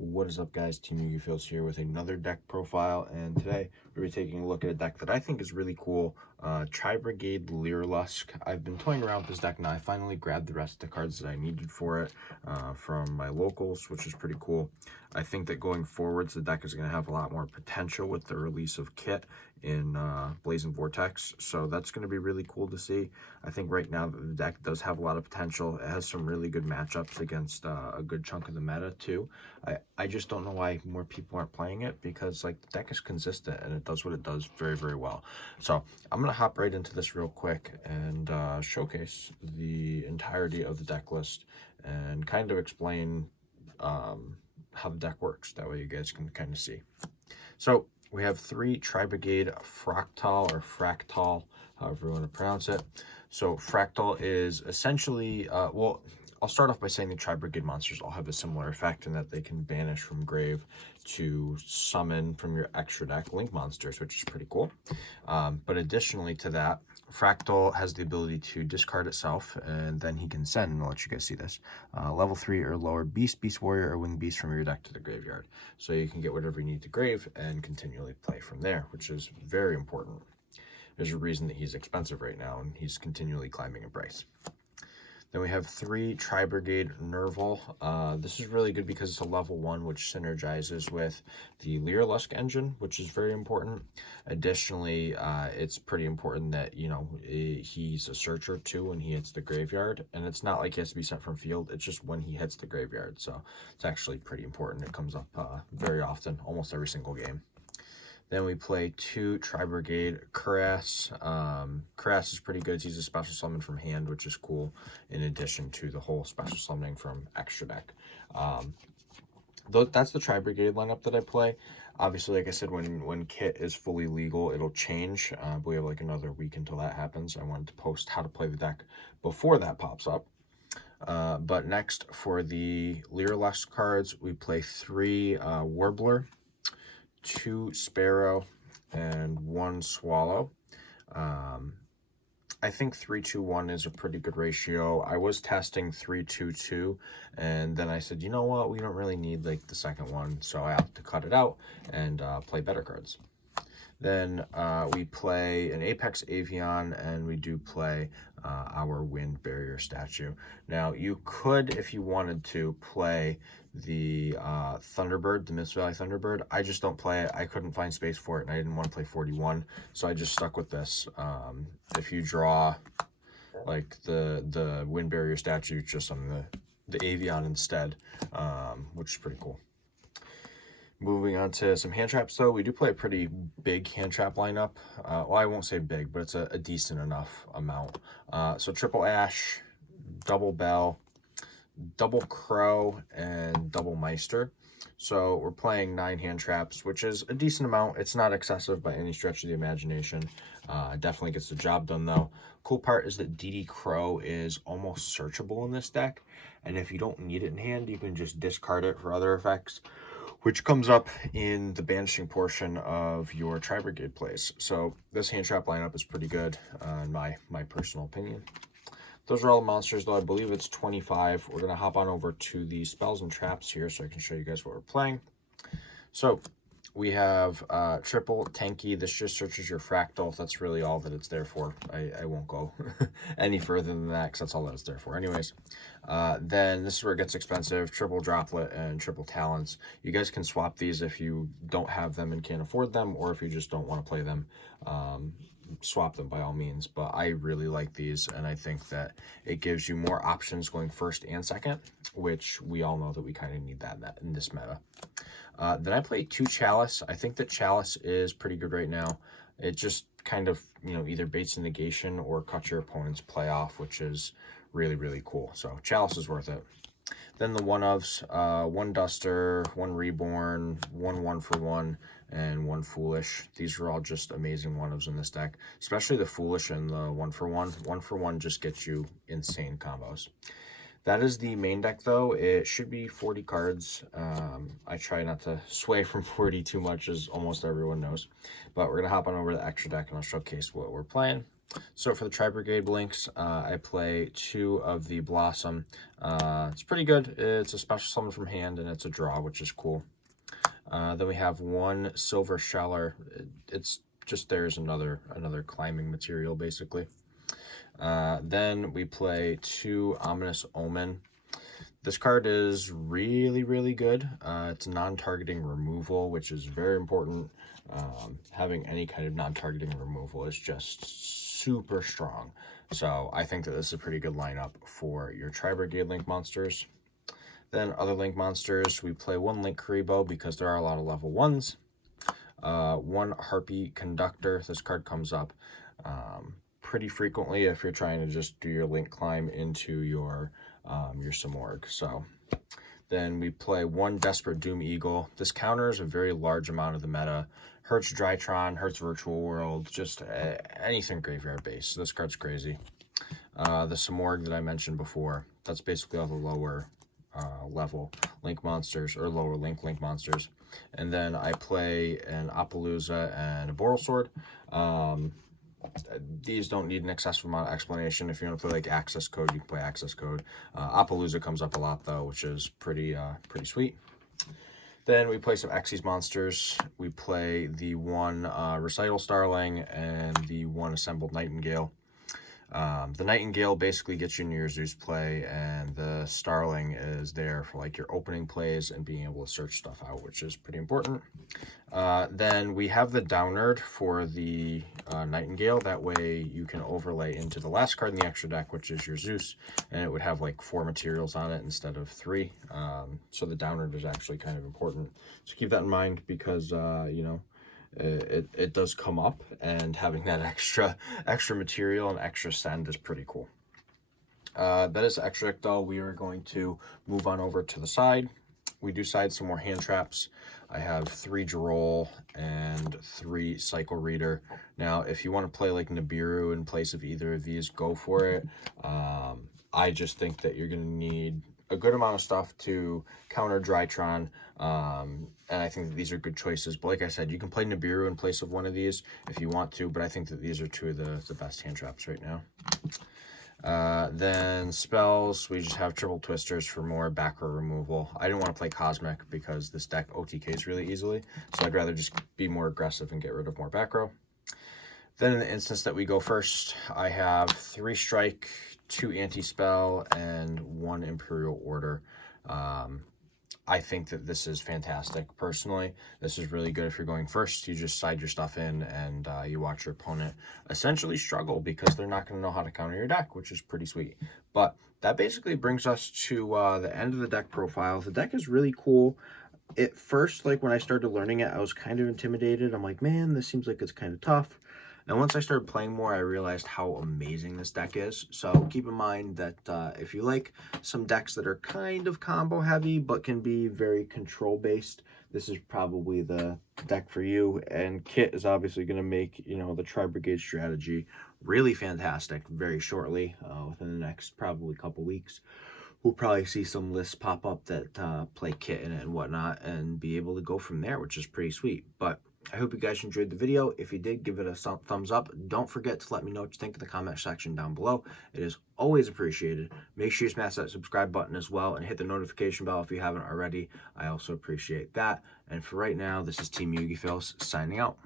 What is up, guys? Team Yugi Feels here with another deck profile, and today we're going to be taking a look at a deck that I think is really cool, Tri-Brigade Lyrilusc. I've been toying around with this deck now. I finally grabbed the rest of the cards that I needed for it from my locals, which is pretty cool. I think that going forwards, the deck is going to have a lot more potential with the release of Kit in Blazing Vortex, so that's going to be really cool to see. I think right now the deck does have a lot of potential. It has some really good matchups against a good chunk of the meta too. I just don't know why more people aren't playing it, because like the deck is consistent and it does what it does very, very well. So I'm gonna hop right into this real quick and showcase the entirety of the deck list and kind of explain how the deck works. That way you guys can kind of see. So we have three Tri-Brigade Fractal, or Fractal, however you want to pronounce it. So Fractal is essentially, well, I'll start off by saying the Tri-Brigade monsters all have a similar effect in that they can banish from grave to summon from your extra deck link monsters, which is pretty cool. But additionally to that, Fractal has the ability to discard itself, and then he can send, and I'll let you guys see this, level 3 or lower Beast, Beast Warrior, or Winged Beast from your deck to the graveyard. So you can get whatever you need to grave and continually play from there, which is very important. There's a reason that he's expensive right now, and he's continually climbing in price. Then we have three Tri-Brigade Nerval. This is really good because it's a level 1, which synergizes with the Lyrilusc engine, which is very important. Additionally, it's pretty important that, you know, he's a searcher too when he hits the graveyard. And it's not like he has to be sent from field, it's just when he hits the graveyard. So it's actually pretty important. It comes up very often, almost every single game. Then we play two Tri-Brigade Caress. Caress is pretty good. He's a special summon from hand, which is cool, in addition to the whole special summoning from extra deck. That's the Tri-Brigade lineup that I play. Obviously, like I said, when Kit is fully legal, it'll change. But we have like another week until that happens. I wanted to post how to play the deck before that pops up. But next, for the Lyrilusc cards, we play three Warbler, 2 Sparrow, and 1 Swallow. I think 3-2-1 is a pretty good ratio. I was testing 3-2-2, and then I said, you know what, we don't really need like the second one, so I have to cut it out and play better cards. Then we play an Apex Avian, and we do play our Wind Barrier statue. Now, you could, if you wanted to, play the Thunderbird, the Mist Valley Thunderbird. I just don't play it. I couldn't find space for it, and I didn't want to play 41, so I just stuck with this. If you draw like the Wind Barrier statue, just on the Avian instead, which is pretty cool. Moving on to some hand traps, though, we do play a pretty big hand trap lineup. Well, I won't say big, but it's a decent enough amount. So triple Ash, double Bell, double Crow, and double Meister. So we're playing 9 hand traps, which is a decent amount. It's not excessive by any stretch of the imagination. Definitely gets the job done, though. Cool part is that DD Crow is almost searchable in this deck, and if you don't need it in hand, you can just discard it for other effects, which comes up in the banishing portion of your Tri-Brigade plays. So this hand trap lineup is pretty good, in my personal opinion. Those are all the monsters, though. I believe it's 25. We're going to hop on over to the spells and traps here so I can show you guys what we're playing. So we have triple Tanky. This just searches your Fractal. That's really all that it's there for. I won't go any further than that, because that's all that it's there for anyways. Then this is where it gets expensive. Triple Droplet and triple Talents. You guys can swap these if you don't have them and can't afford them, or if you just don't want to play them. Swap them by all means, but I really like these, and I think that it gives you more options going first and second, which we all know that we kind of need that in this meta. Then I play 2 Chalice. I think that Chalice is pretty good right now. It just kind of, you know, either baits a negation or cuts your opponent's play off, which is really, really cool. So Chalice is worth it. Then the one-ofs, 1 Duster, 1 Reborn, 1 1-for-1, and 1 Foolish. These are all just amazing one-ofs in this deck, especially the Foolish and the 1-for-1. 1-for-1 just gets you insane combos. That is the main deck, though. It should be 40 cards. I try not to sway from 40 too much, as almost everyone knows. But we're going to hop on over to the extra deck, and I'll showcase what we're playing. So for the Tri-Brigade links, I play 2 of the Blossom. It's pretty good. It's a special summon from hand, and it's a draw, which is cool. Then we have 1 Silver Sheller. It's just there's another climbing material, basically. Then we play 2 Ominous Omen. This card is really, really good. It's non-targeting removal, which is very important. Having any kind of non-targeting removal is just super strong. So I think that this is a pretty good lineup for your Tri-Brigade Link monsters. Then other Link monsters, we play 1 Link Karibo because there are a lot of level 1s. 1 Harpy Conductor. This card comes up pretty frequently if you're trying to just do your Link climb into your Simorgh. So then we play 1 Desperate Doom Eagle. This counters a very large amount of the meta. Hurts Drytron, hurts Virtual World, just anything graveyard based. This card's crazy. The Simorgh that I mentioned before, that's basically all the lower level Link monsters, or lower Link monsters. And then I play an Appaloosa and a Boral Sword. These don't need an excessive amount of explanation. If you want to play like Access Code, you can play Access Code. Appaloosa comes up a lot though, which is pretty sweet. Then we play some Xyz monsters. We play the 1 Recital Starling and the 1 Assembled Nightingale. The Nightingale basically gets you into your Zeus play, and the Starling is there for like your opening plays and being able to search stuff out, which is pretty important. Then we have the Downerd for the Nightingale. That way you can overlay into the last card in the extra deck, which is your Zeus, and it would have like 4 materials on it instead of 3. So the Downerd is actually kind of important. So keep that in mind because, you know, it does come up, and having that extra material and extra send is pretty cool. That is extra deck though. We are going to move on over to the side. We do side some more hand traps. I have 3 Droll and 3 Cycle Reader. Now, if you want to play like Nibiru in place of either of these, go for it. I just think that you're going to need a good amount of stuff to counter Drytron, and I think that these are good choices. But like I said, you can play Nibiru in place of one of these if you want to, but I think that these are 2 of the best hand traps right now. Then spells, we just have Triple Twisters for more back row removal. I didn't want to play Cosmic because this deck OTKs really easily, so I'd rather just be more aggressive and get rid of more back row. Then in the instance that we go first, I have 3 Strike, 2 Anti-Spell, and 1 Imperial Order. I think that this is fantastic, personally. This is really good if you're going first. You just side your stuff in, and you watch your opponent essentially struggle because they're not going to know how to counter your deck, which is pretty sweet. But that basically brings us to the end of the deck profile. The deck is really cool. At first, like when I started learning it, I was kind of intimidated. I'm like, man, this seems like it's kind of tough. And once I started playing more, I realized how amazing this deck is. So keep in mind that if you like some decks that are kind of combo heavy, but can be very control based, this is probably the deck for you. And Kit is obviously going to make, you know, the Tri-Brigade strategy really fantastic very shortly, within the next probably couple weeks. We'll probably see some lists pop up that play Kit in it and whatnot, and be able to go from there, which is pretty sweet. But I hope you guys enjoyed the video. If you did, give it a thumbs up. Don't forget to let me know what you think in the comment section down below. It is always appreciated. Make sure you smash that subscribe button as well, and hit the notification bell if you haven't already. I also appreciate that. And for right now, this is Team Yugi Phils signing out.